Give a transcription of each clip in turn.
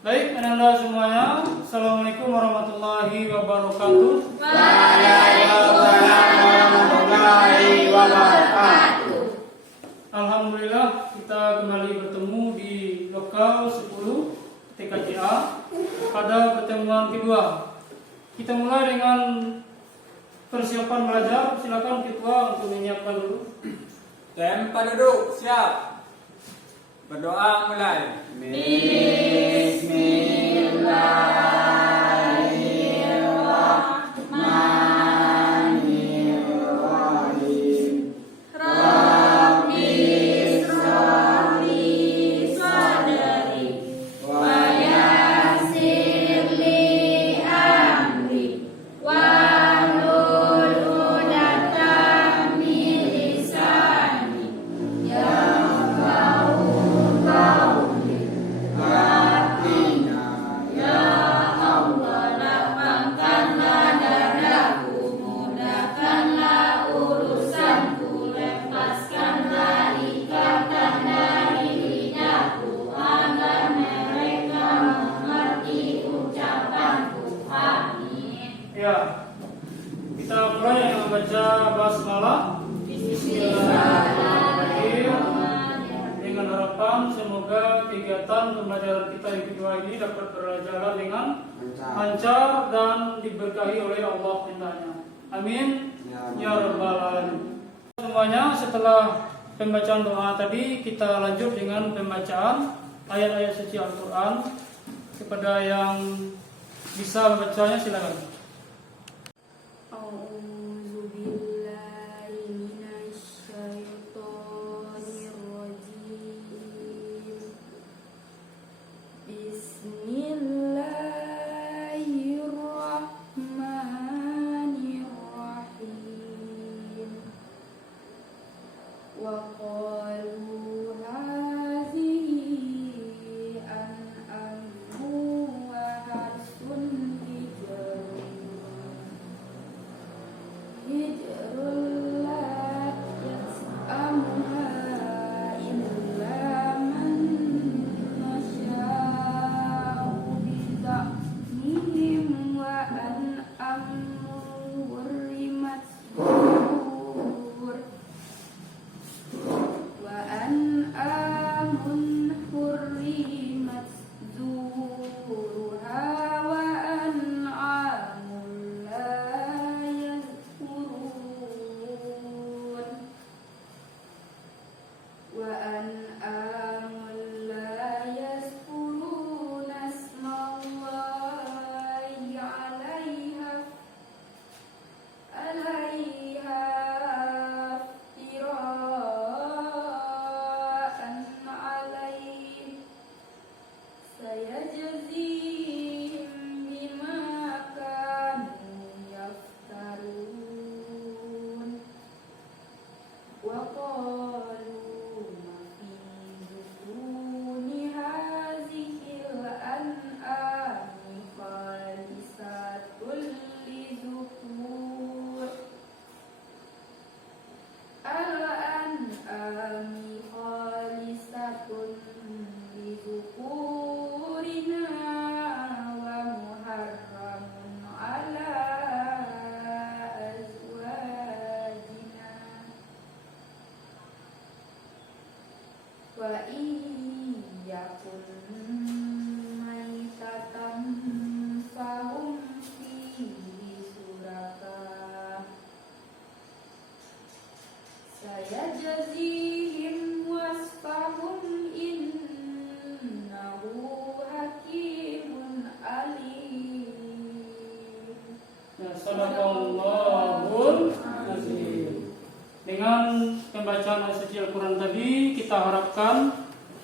Baik, anak-anak semuanya, Assalamualaikum warahmatullahi wabarakatuh. Waalaikumsalam warahmatullahi wabarakatuh. Alhamdulillah, kita kembali bertemu di lokal 10 TKCA pada pertemuan kedua. Kita mulai dengan persiapan belajar. Silakan ketua untuk menyiapkan dulu. Tempat duduk, siap. Berdoa mulai. Bismillahirrahmanirrahim. Rabbi isra'li sadri wa yassir li amri wahlul 'uqdatam min lisani yafqahu qawli. Rabbina ya Allah, lapangkanlah dadaku, mudahkanlah urusanku, lepaskanlah ikatan dari lidahku, agar mereka mengerti ucapanku. Amin. Ya, kita mulai dengan membaca basmalah. Bismillahirrahmanirrahim. Dengan harapan semoga kegiatan pembelajaran kita yang kedua ini dapat berjalan dengan lancar dan diberkahi oleh Allah Ta'ala. Amin. Ya Rabbal Alamin. Semuanya, setelah pembacaan doa tadi, kita lanjut dengan pembacaan ayat-ayat suci Al-Quran. Kepada yang bisa membacanya silakan. A'udzu billahi minasy syaithanir rajim. Bismillahirrahmanirrahim. Wa qalu hadhihi an'amun wa harsun hijrun la yas'amuha illa man nasha'u biza'nihim wa an'amun hurrimat zuhur wa an'amun hurrimat zuhuruha wa an'amun la yazkurun wa an'amun la yazkuruna asmallahi 'alaiha iftira'an 'alaihi sayajzihim bima kanu yaftarun wa qalu ma fi butuni hazihil an'ami khalisatul lizukur al-an'ami khalisatun lizukurina wa muharramun ala azwajina wa iyyakun maitatan fahum fihi suraka sayajzihim wasfahum innahu hakimun alim. Sadaqallahul azim. Dengan pembacaan ayat suci Al-Quran tadi, kita harapkan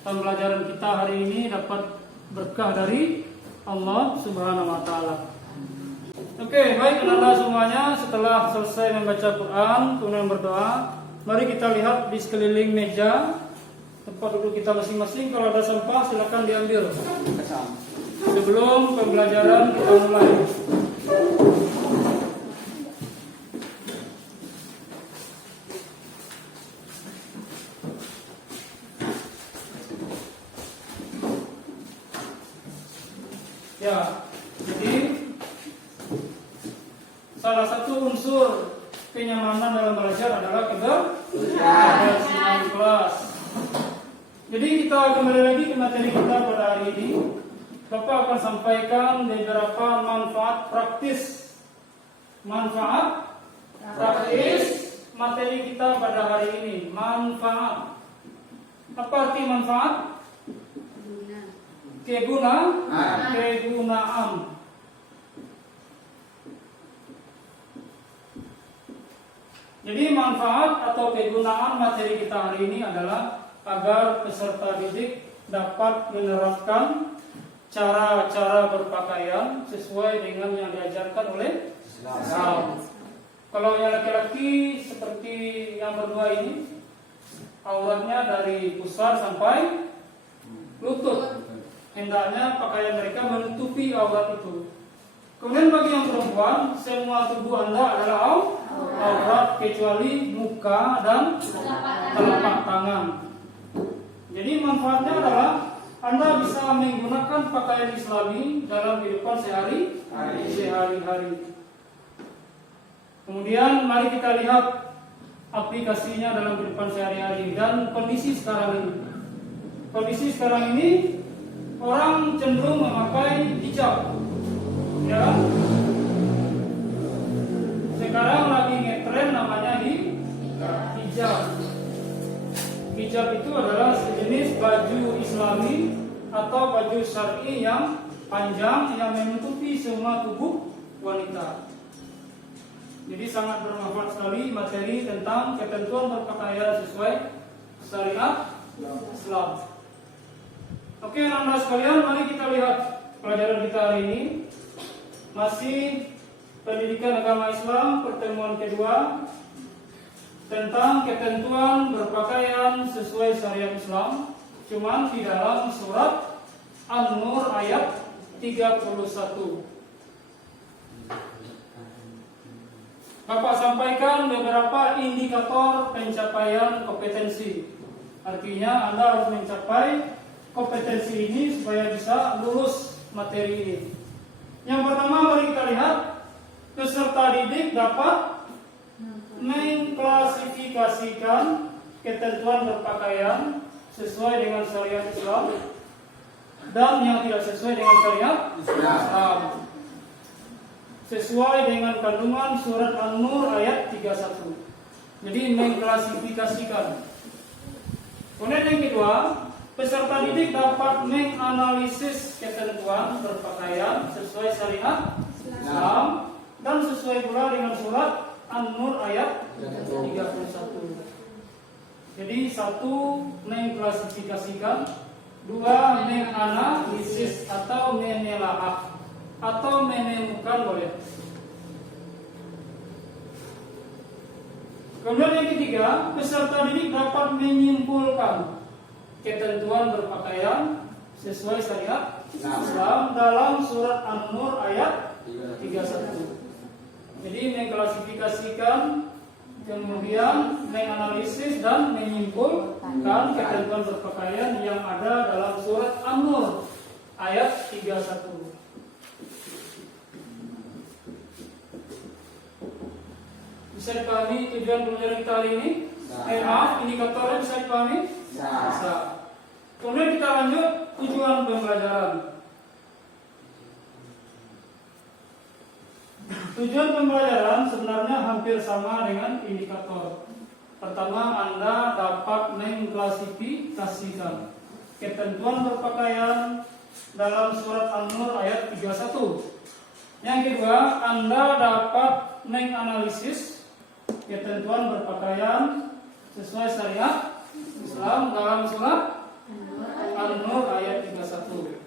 pembelajaran kita hari ini dapat berkah dari Allah Subhanahu wa Ta'ala. Oke, baik anak-anak semuanya, setelah selesai membaca Quran, kemudian berdoa, mari kita lihat di sekeliling meja tempat duduk kita masing-masing. Kalau ada sampah silakan diambil sebelum pembelajaran kita mulai. Ya, jadi salah satu unsur kenyamanan dalam belajar adalah kebersihan kelas. Jadi kita kembali lagi ke materi kita pada hari ini. Bapak akan sampaikan beberapa manfaat praktis materi kita pada hari ini. Manfaat. Apa arti manfaat? Kegunaan. Jadi manfaat atau kegunaan materi kita hari ini adalah agar peserta didik dapat menerapkan cara-cara berpakaian sesuai dengan yang diajarkan oleh Islam. Kalau yang laki-laki seperti yang berdua ini, auratnya dari pusar sampai lutut. Hendaknya pakaian mereka menutupi aurat itu. Kemudian bagi yang perempuan, semua tubuh Anda adalah aurat kecuali muka dan telapak tangan. Jadi manfaatnya adalah Anda bisa menggunakan pakaian Islami dalam kehidupan sehari-hari. Kemudian mari kita lihat aplikasinya dalam kehidupan sehari-hari dan kondisi sekarang ini. Kondisi sekarang ini orang cenderung memakai hijab, ya kan? Sekarang lagi ngetren namanya hijab. Hijab itu adalah sejenis baju Islami atau baju syar'i yang panjang yang menutupi semua tubuh wanita. Jadi sangat bermanfaat sekali materi tentang ketentuan berpakaian sesuai syariat Islam. Oke, anak-anak sekalian, mari kita lihat pelajaran kita hari ini. Masih pendidikan agama Islam pertemuan kedua tentang ketentuan berpakaian sesuai syariat Islam, cuman di dalam surat An-Nur ayat 31. Bapak sampaikan beberapa indikator pencapaian kompetensi. Artinya Anda harus mencapai kompetensi ini supaya bisa lulus materi ini. Yang pertama, mari kita lihat peserta didik dapat mengklasifikasikan ketentuan berpakaian sesuai dengan syariat Islam dan yang tidak sesuai dengan syariat Islam. Sesuai dengan kandungan surat An-Nur ayat 31. Jadi mengklasifikasikan. Kemudian yang kedua, peserta didik dapat menganalisis ketentuan berpakaian sesuai syariat Islam dan sesuai pula dengan surat An-Nur ayat 31. Jadi satu, mengklasifikasikan. Dua, menganalisis atau menelaah atau menemukan boleh. Kemudian yang ketiga, peserta didik dapat menyimpulkan ketentuan berpakaian sesuai syariat Islam dalam surat An-Nur ayat 31. Jadi mengklasifikasikan, kemudian menganalisis dan menyimpulkan ketentuan berpakaian yang ada dalam surat An-Nur ayat 31. Bisa dipahami tujuan pelajaran kita hari ini? Maaf, indikatornya bisa dipahami? Bisa. Kemudian kita lanjut tujuan pembelajaran. Tujuan pembelajaran sebenarnya hampir sama dengan indikator. Pertama, Anda dapat mengklasifikasikan ketentuan berpakaian dalam surat An-Nur ayat 31. Yang kedua, Anda dapat menganalisis ketentuan berpakaian sesuai syariat Islam dalam surat An-Nur ayat 31.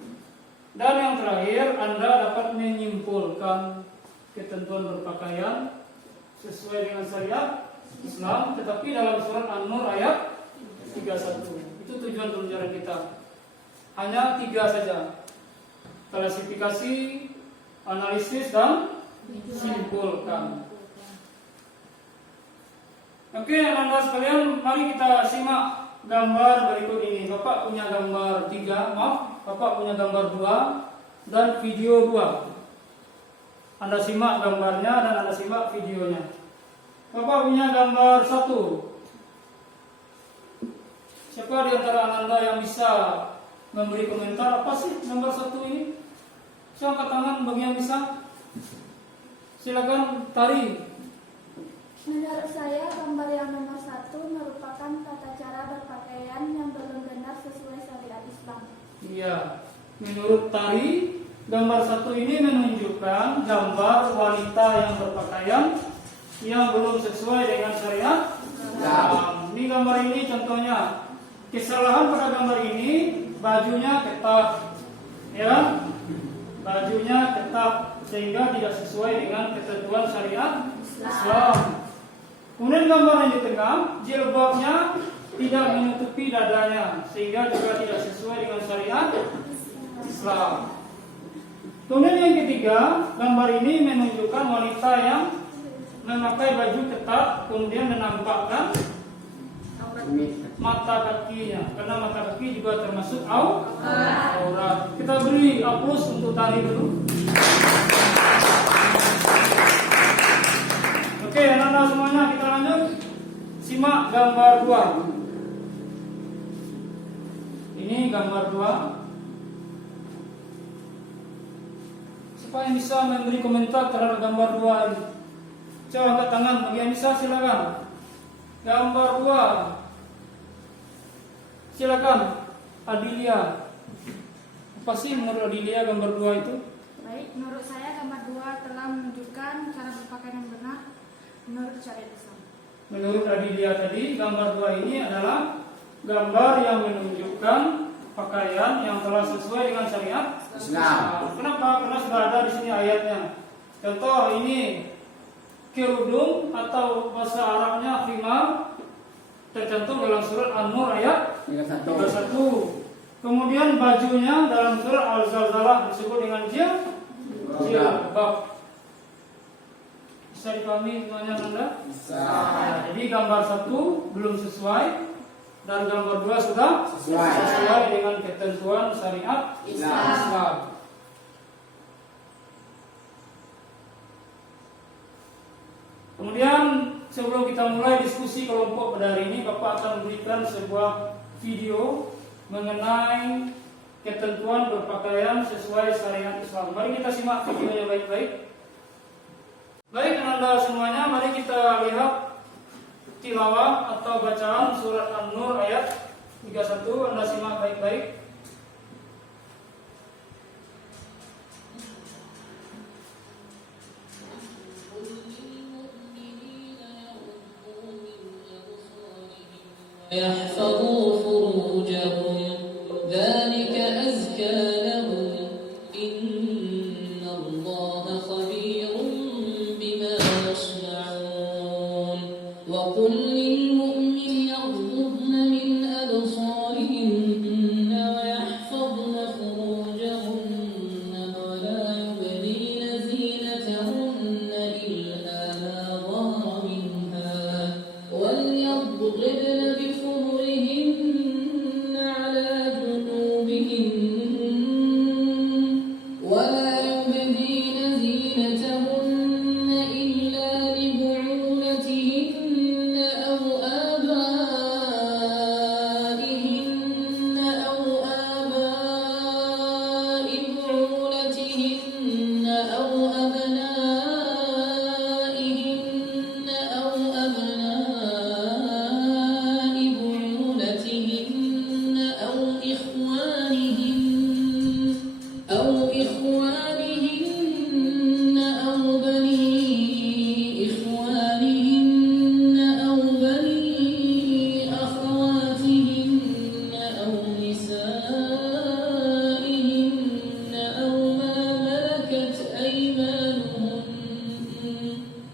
Dan yang terakhir, Anda dapat menyimpulkan ketentuan berpakaian sesuai dengan syariat Islam, tetapi dalam surat An-Nur ayat 31. Itu tujuan pelajaran kita. Hanya 3 saja. Klasifikasi, analisis, dan simpulkan. Oke, anak-anak sekalian, mari kita simak gambar berikut ini. Bapak punya gambar 3, Bapak punya gambar 2, dan video 2. Anda simak gambarnya dan Anda simak videonya. Bapak punya gambar 1. Siapa di antara Anda yang bisa memberi komentar apa sih gambar 1 ini? Saya angkat tangan bagi yang bisa. Silakan Tari. Menurut saya, gambar yang nomor 1 merupakan tata cara berpakaian yang belum benar sesuai syariat Islam. Iya, menurut Tari, gambar 1 ini menunjukkan gambar wanita yang berpakaian yang belum sesuai dengan syariat. Ini gambar ini contohnya. Kesalahan pada gambar ini, bajunya ketat, ya, bajunya ketat sehingga tidak sesuai dengan ketentuan syariat Islam. Kemudian gambar yang di tengah, jilbabnya tidak menutupi dadanya sehingga juga tidak sesuai dengan syariat Islam. Kemudian yang ketiga, gambar ini menunjukkan wanita yang memakai baju ketat kemudian menampakkan mata kakinya, karena mata kaki juga termasuk aurat. Kita beri aplaus untuk Tari dulu. Oke, anak-anak semuanya kita lanjut. Simak gambar 2. Ini gambar 2. Siapa yang bisa memberi komentar terhadap gambar 2 ini? Coba angkat tangan, bagi yang bisa silakan. Gambar 2. Silakan, Adilia. Apa sih menurut Adilia gambar 2 itu? Baik, menurut saya gambar 2 telah menunjukkan cara berpakaian yang benar menurut syariat Islam. Menurut Adilia tadi, gambar 2 ini adalah gambar yang menunjukkan pakaian yang telah sesuai dengan syariat Islam. Kenapa? Karena sudah ada di sini ayatnya. Contoh ini kerudung atau bahasa Arabnya khimar tercantum dalam surat An-Nur ayat 31. Kemudian bajunya dalam surat Al-Zalzalah disebut dengan jilbab. Bisa dipahami semuanya Anda? Bisa. Jadi gambar 1 belum sesuai dan gambar 2 sudah sesuai dengan ketentuan syariat Islam. Kemudian sebelum kita mulai diskusi kelompok pada hari ini, Bapak akan memberikan sebuah video mengenai ketentuan berpakaian sesuai syariat Islam. Mari kita simak videonya baik-baik. Baik Anda semuanya, mari kita lihat tilawah atau bacaan surat An-Nur ayat 31. Anda simak baik-baik. يحفظوا فروجهم ذلك أزكى لهم إن الله خبير بما يصنعون وقل للمؤمن يغضضن من أبصارهن ويحفظن فروجهن ولا يبدين زينتهن إلا ما ظهر منها وليضربن بخمرهن على جنوبهن ولا يبدين زينتهن إلا لبعولتهن أو آبائهن أو آباء بعولتهن أو أبنائهن أو أبناء بعولتهن أو إخوانهن أو بني إخوانهن أو بني أخواتهن أو نسائهن أو ما ملكت أيمانهن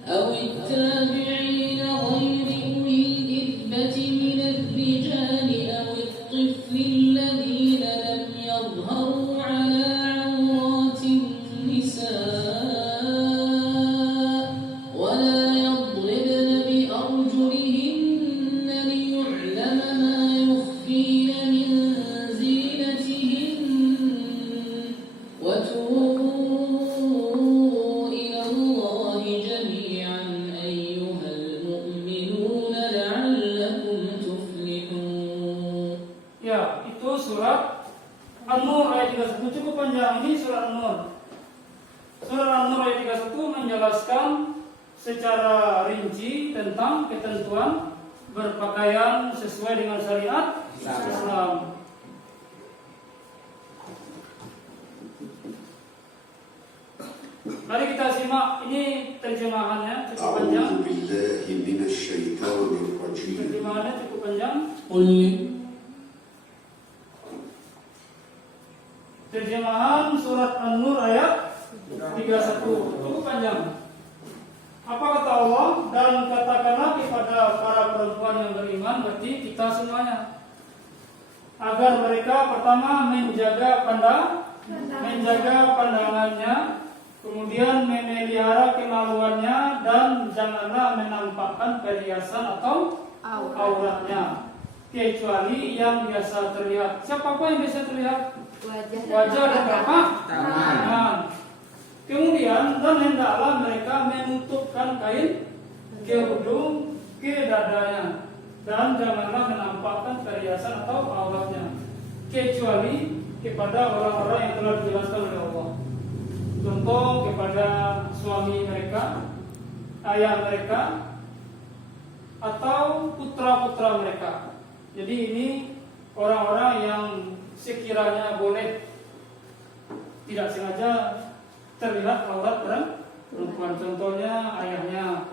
أو التابعين غير أولي الإربة من الرجال أو الطفل الذين لم يظهروا على عورات ayat 31 cukup panjang. Ini surat An-Nur. Surat An-Nur ayat 31 menjelaskan secara rinci tentang ketentuan berpakaian sesuai dengan syariat Islam. Mari kita simak, ini terjemahannya cukup panjang. أعوذ بالله من الشيطان الرجيم Terjemahannya cukup panjang. قل Terjemahan surat An-Nur ayat 31 cukup panjang. Apa kata Allah? Dan katakanlah kepada para perempuan yang beriman, berarti kita semuanya, agar mereka pertama menjaga pandangannya, kemudian memelihara kemaluannya, dan janganlah menampakkan perhiasan atau auratnya, kecuali yang biasa terlihat. Siapa yang biasa terlihat? Wajah dan tangan. Kemudian, dan hendaklah mereka menutupkan kain kerudung ke dadanya, dan janganlah menampakkan perhiasan atau auratnya, kecuali kepada orang-orang yang telah dijelaskan oleh Allah. Contoh kepada suami mereka, ayah mereka, atau putra-putra mereka. Jadi ini orang-orang yang sekiranya boleh tidak sengaja terlihat aurat perempuan, contohnya ayahnya,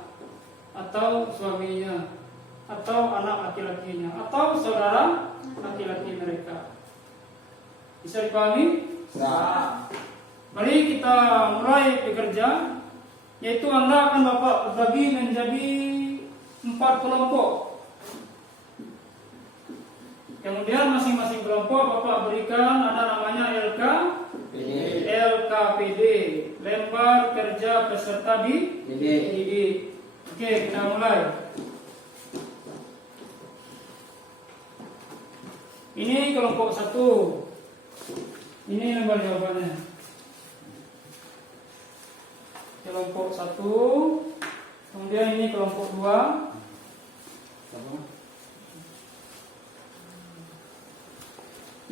atau suaminya, atau anak laki-lakinya, atau saudara laki-laki mereka. Bisa dipahami? Mari kita mulai bekerja, yaitu Anda akan Bapak bagi menjadi 4 kelompok. Kemudian masing-masing kelompok Bapak berikan ada namanya LKPD, lembar kerja peserta didik. Oke, kita mulai. Ini kelompok 1. Ini lembar jawabannya. Kelompok 1. Kemudian ini kelompok 2.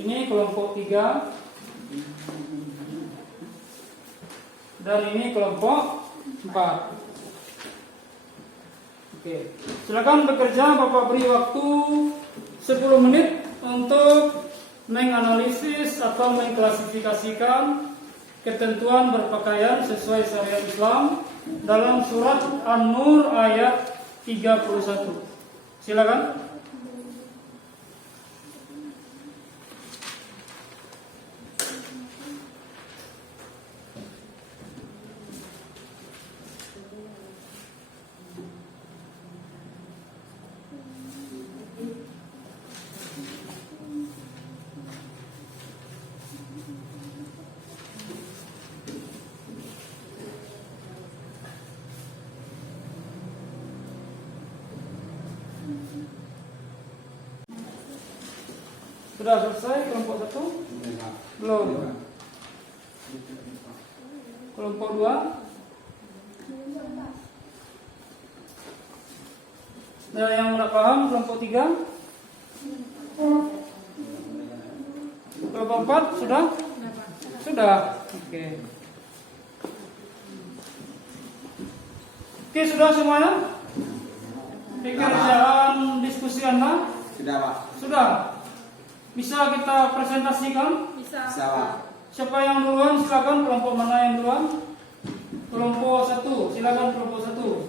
Ini kelompok 3. Dan ini kelompok 4. Oke, silakan bekerja. Bapak beri waktu 10 menit untuk menganalisis atau mengklasifikasikan ketentuan berpakaian sesuai syariat Islam dalam surat An-Nur ayat 31. Silakan. Sudah selesai kelompok 1? Belum. Kelompok 2? Ada yang tidak paham kelompok 3? Kelompok 4 sudah? Sudah. Oke. Oke, sudah semuanya? Pekerjaan diskusi Anda? Sudah, Pak. Sudah. Bisa kita presentasikan? Bisa. Pak. Siapa yang duluan? Silakan. Kelompok mana yang duluan? Kelompok 1. Silakan kelompok 1.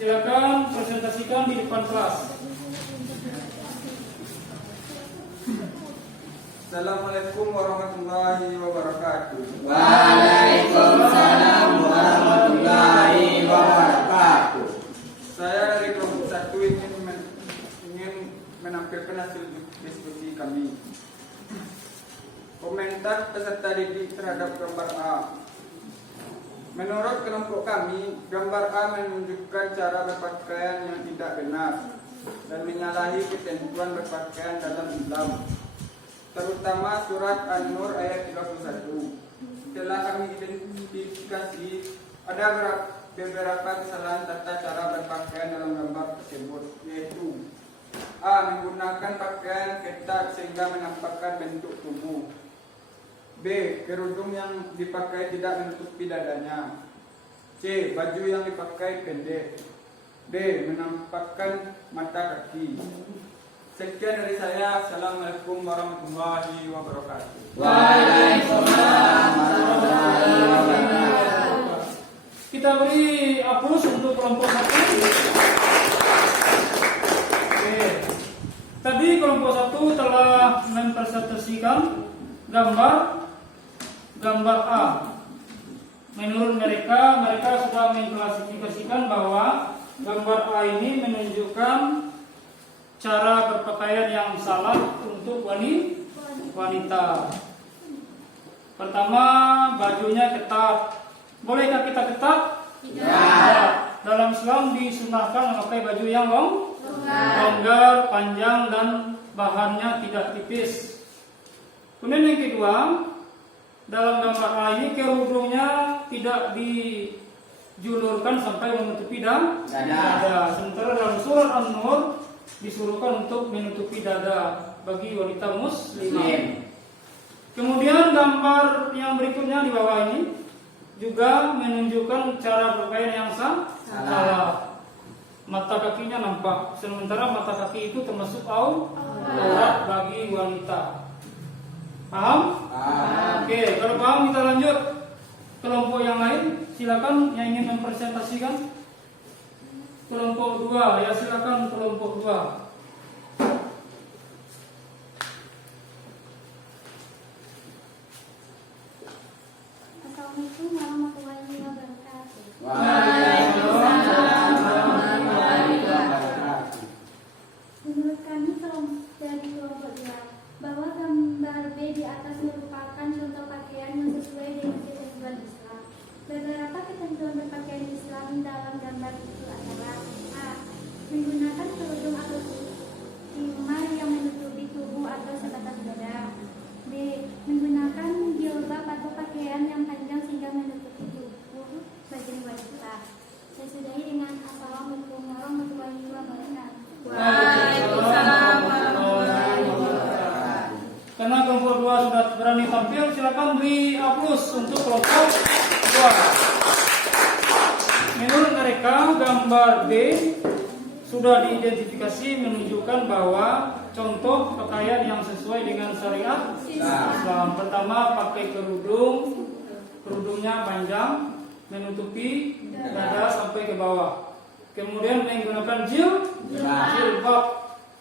Silakan presentasikan di depan kelas. Assalamualaikum warahmatullahi wabarakatuh. Waalaikumsalam warahmatullahi wabarakatuh. Saya dari kelompok 1 ingin menampilkan hasil diskusi kami. Komentar peserta didik terhadap gambar A. Menurut kelompok kami, gambar A menunjukkan cara berpakaian yang tidak benar dan menyalahi ketentuan berpakaian dalam Islam, terutama surat An-Nur ayat 31. Setelah kami identifikasi, ada beberapa kesalahan tata cara berpakaian dalam gambar tersebut, yaitu A. Menggunakan pakaian ketat sehingga menampakkan bentuk tubuh. B. Kerudung yang dipakai tidak menutupi dadanya. C. Baju yang dipakai pendek. D. Menampakkan mata kaki. Sekian dari saya. Assalamualaikum warahmatullahi wabarakatuh. Waalaikumsalam warahmatullahi wabarakatuh. Kita beri aplaus untuk kelompok 1. Oke. Tadi kelompok 1 telah mempresentasikan gambar A. Menurut mereka sudah mengklasifikasikan bahwa gambar A ini menunjukkan cara berpakaian yang salah untuk wanita. Pertama, bajunya ketat. Bolehkah kita ketat? Tidak. Dalam Islam disunahkan memakai baju yang longgar, panjang, dan bahannya tidak tipis. Kemudian yang kedua, dalam gambar A ini kerudungnya tidak dijulurkan sampai menutupi dada. Sementara dalam surat An-Nur disuruhkan untuk menutupi dada bagi wanita muslimah. Kemudian gambar yang berikutnya di bawah ini juga menunjukkan cara berpakaian yang salah. Mata kakinya nampak, sementara mata kaki itu termasuk aurat bagi wanita. Paham? Oke, kalau paham kita lanjut kelompok yang lain. Silakan yang ingin mempresentasikan. Kelompok 2, ya silakan kelompok 2. Assalamualaikum warahmatullahi wabarakatuh. Waalaikumsalam warahmatullahi wabarakatuh. Menurut kami dari kelompok 2 bahwa gambar B di atas merupakan contoh pakaian yang sesuai dengan ketentuan Islam. Beberapa ketentuan berpakaian Islam dalam gambar itu adalah A. Menggunakan kerudung atau khimar yang menutupi tubuh atau sebatas dada. B. Menggunakan jilbab atau pakaian yang panjang sehingga menutupi tubuh bagian wanita. Saya sudahi dengan Assalamualaikum warahmatullahi wabarakatuh. Waalaikumsalam warahmatullahi wabarakatuh. Karena kelompok 2 sudah berani tampil, silakan beri aplaus untuk kelompok 2. Menurut mereka gambar B sudah diidentifikasi menunjukkan bahwa contoh pakaian yang sesuai dengan syariat Islam. Pertama, pakai kerudungnya panjang menutupi dada sampai ke bawah. Kemudian menggunakan jilbab.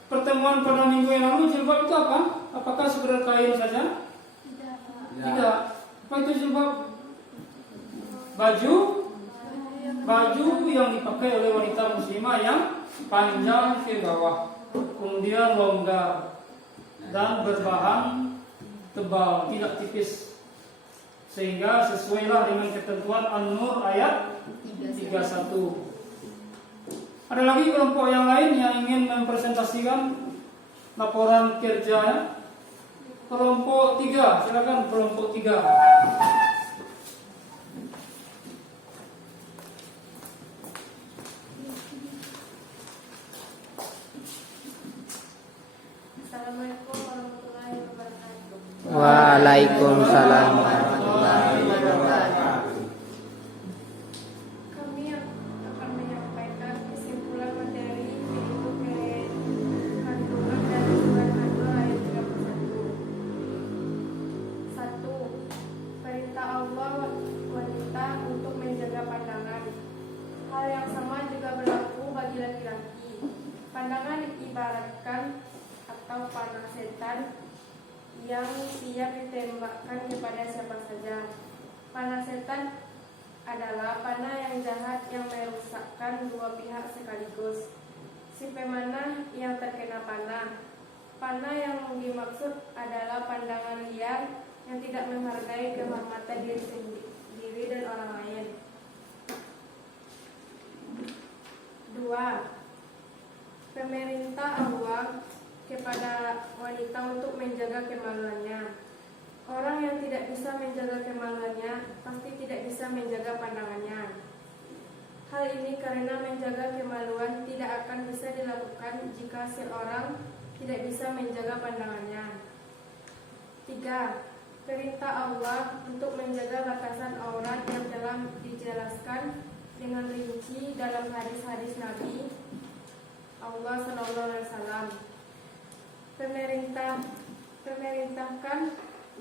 Pertemuan pada minggu yang lalu, jilbab itu apa? Apakah sekedar kain saja? Tidak. Apa itu jilbab? Baju yang dipakai oleh wanita muslimah yang panjang ke bawah, kemudian longgar dan berbahan tebal, tidak tipis, sehingga sesuailah dengan ketentuan An-Nur ayat 31. Ada lagi kelompok yang lain yang ingin mempresentasikan laporan kerja. Kelompok 3, silakan kelompok 3. Assalamualaikum warahmatullahi wabarakatuh. Waalaikumsalam warahmatullahi wabarakatuh. Kami akan menyampaikan kesimpulan materi yaitu kandungan dari surat An-Nur ayat 31. 1. Perintah Allah wanita untuk menjaga pandangan. Hal yang sama juga berlaku bagi laki-laki. Pandangan diibaratkan atau panah setan yang siap ditembakkan kepada siapa saja. Panah setan adalah panah yang jahat yang merusakkan dua pihak sekaligus. Si pemanah yang terkena panah. Panah yang dimaksud adalah pandangan liar yang tidak menghargai kehormatan diri sendiri dan orang lain. 2. Pemerintah Allah kepada wanita untuk menjaga kemaluannya. Orang yang tidak bisa menjaga kemaluannya pasti tidak bisa menjaga pandangannya. Hal ini karena menjaga kemaluan tidak akan bisa dilakukan jika seorang tidak bisa menjaga pandangannya. 3. Perintah Allah untuk menjaga batasan aurat yang telah dijelaskan dengan rinci dalam hadis-hadis Nabi Allah SAW.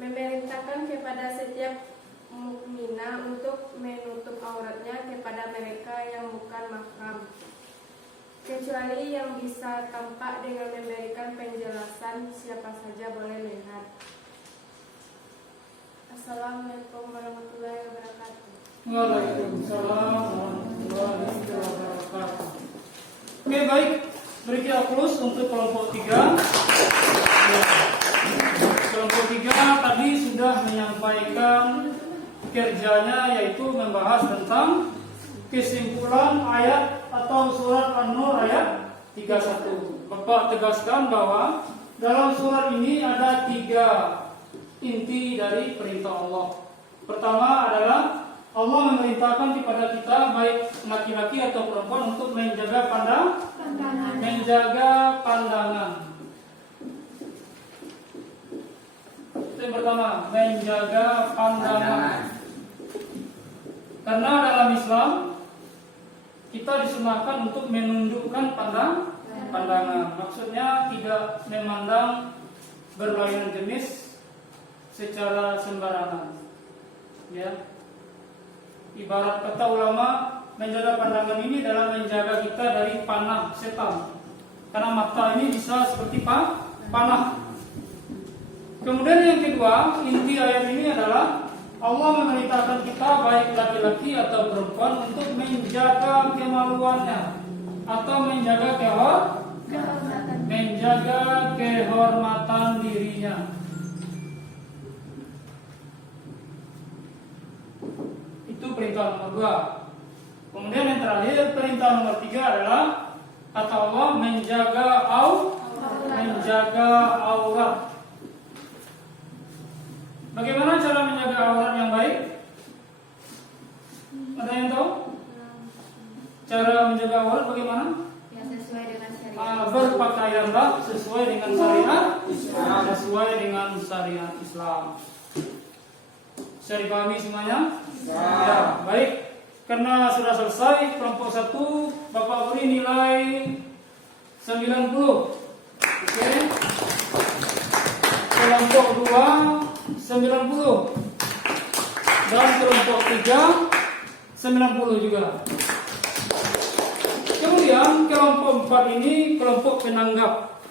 Memerintahkan kepada setiap mukminah untuk menutup auratnya kepada mereka yang bukan mahram, kecuali yang bisa tampak dengan memberikan penjelasan, siapa saja boleh melihat. Assalamualaikum warahmatullahi wabarakatuh. Waalaikumsalam warahmatullahi wabarakatuh. Oke, baik. Beri kita close untuk kelompok 3. Kelompok 3 tadi sudah menyampaikan kerjanya, yaitu membahas tentang kesimpulan ayat atau surat An-Nur ayat 31. Bapak tegaskan bahwa dalam surat ini ada 3 inti dari perintah Allah. Pertama adalah Allah memerintahkan kepada kita, baik laki-laki atau perempuan, untuk menjaga pandangan. Itu yang pertama, menjaga pandangan. Karena dalam Islam kita disunahkan untuk menundukkan pandangan. Maksudnya tidak memandang berlainan jenis secara sembarangan. Ya. Ibarat kata ulama, menjaga pandangan ini dalam menjaga kita dari panah setan. Karena mata ini bisa seperti panah. Kemudian yang kedua, inti ayat ini adalah Allah memerintahkan kita, baik laki-laki atau perempuan, untuk menjaga kemaluannya atau menjaga kehormatan dirinya. Itu perintah nomor 2. Kemudian yang terakhir, perintah nomor 3 adalah kata Allah menjaga aurat. Bagaimana cara menjaga aurat yang baik? Ada yang tahu? Cara menjaga aurat bagaimana? Ya, sesuai dengan syariat. Berpakaianlah sesuai dengan syariat Islam. Bisa dipahami semuanya? Ya, baik. Karena sudah selesai kelompok 1, Bapak beri nilai 90. Oke. Kelompok 2 90. Dan kelompok 3 90 juga. Kemudian kelompok 4 ini kelompok penanggap.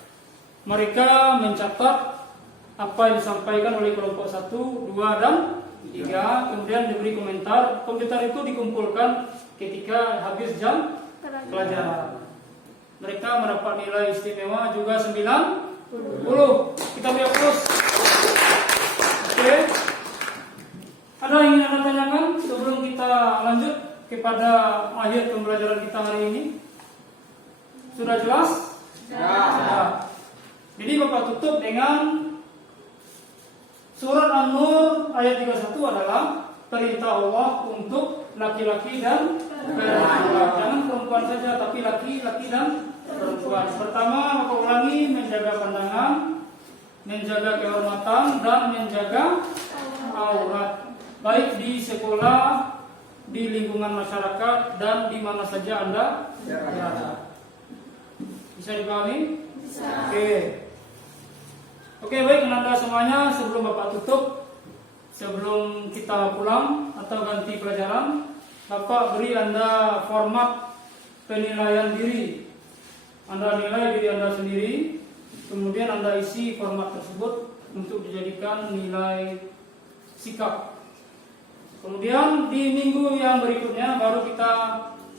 Mereka mencatat apa yang disampaikan oleh kelompok 1, 2, dan 3. Kemudian diberi komentar. Komentar itu dikumpulkan ketika habis jam pelajaran. Mereka mendapat nilai istimewa juga 90. Kita beri aplaus. Oke. Ada yang ingin Anda tanyakan sebelum kita lanjut kepada akhir pembelajaran kita hari ini? Sudah jelas? Ya. Jadi Bapak tutup dengan surat An-Nur ayat 31 adalah perintah Allah untuk laki-laki dan perempuan. Jangan perempuan saja, tapi laki-laki dan perempuan. Pertama, Bapak ulangi, menjaga pandangan, menjaga kehormatan, dan menjaga aurat. Baik di sekolah, di lingkungan masyarakat, dan di mana saja Anda berada. Bisa dipahami? Bisa. Oke, baik Anda semuanya, sebelum Bapak tutup, sebelum kita pulang atau ganti pelajaran, Bapak beri Anda format penilaian diri. Anda nilai diri Anda sendiri, kemudian Anda isi format tersebut untuk dijadikan nilai sikap. Kemudian di minggu yang berikutnya baru kita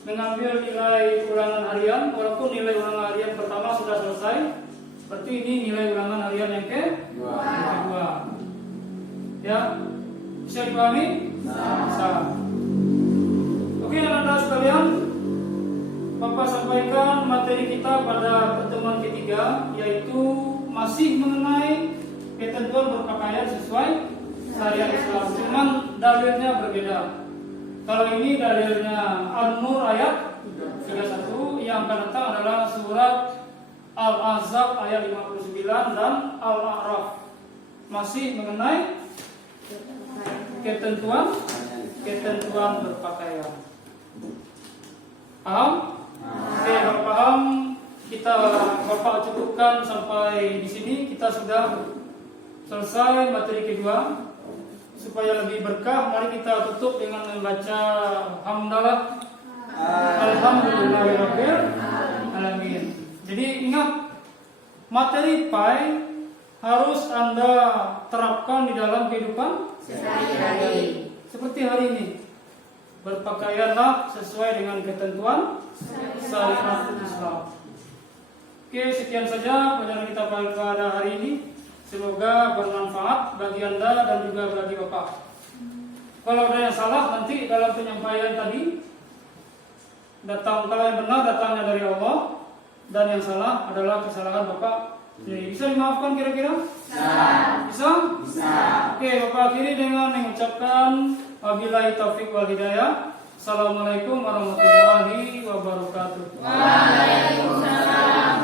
mengambil nilai ulangan harian. Walaupun nilai ulangan harian pertama sudah selesai, berarti ini nilai ulangan harian yang kedua. Ya, bisa dipahami? Bisa. Oke, anak-anak sekalian, Bapak sampaikan materi kita pada pertemuan ketiga, yaitu masih mengenai ketentuan berpakaian sesuai syariat Islam. Cuman dalilnya berbeda. Kalau ini dalilnya An-Nur ayat 31, yang akan datang adalah surat Al-Ahzab ayat 59 dan Al-A'raf. Masih mengenai ketentuan berpakaian. Paham? Oke, kalau paham, kita Bapak cukupkan sampai di sini. Kita sudah selesai materi kedua. Supaya lebih berkah, mari kita tutup dengan membaca hamdalah. Alhamdulillahirabbil alamin. Jadi ingat, materi PAI harus Anda terapkan di dalam kehidupan sehari-hari. Seperti hari ini, berpakaianlah sesuai dengan ketentuan syariat Islam. Oke, sekian saja pelajaran kita pada hari ini. Semoga bermanfaat bagi Anda dan juga bagi Bapak. Kalau ada yang salah nanti dalam penyampaian tadi, kalau yang benar datangnya dari Allah, dan yang salah adalah kesalahan Bapak. Jadi bisa dimaafkan kira-kira? Bisa? Oke, Bapak akhiri dengan mengucapkan wabillahi taufiq wal hidayah. Assalamualaikum warahmatullahi wabarakatuh. Waalaikumsalam.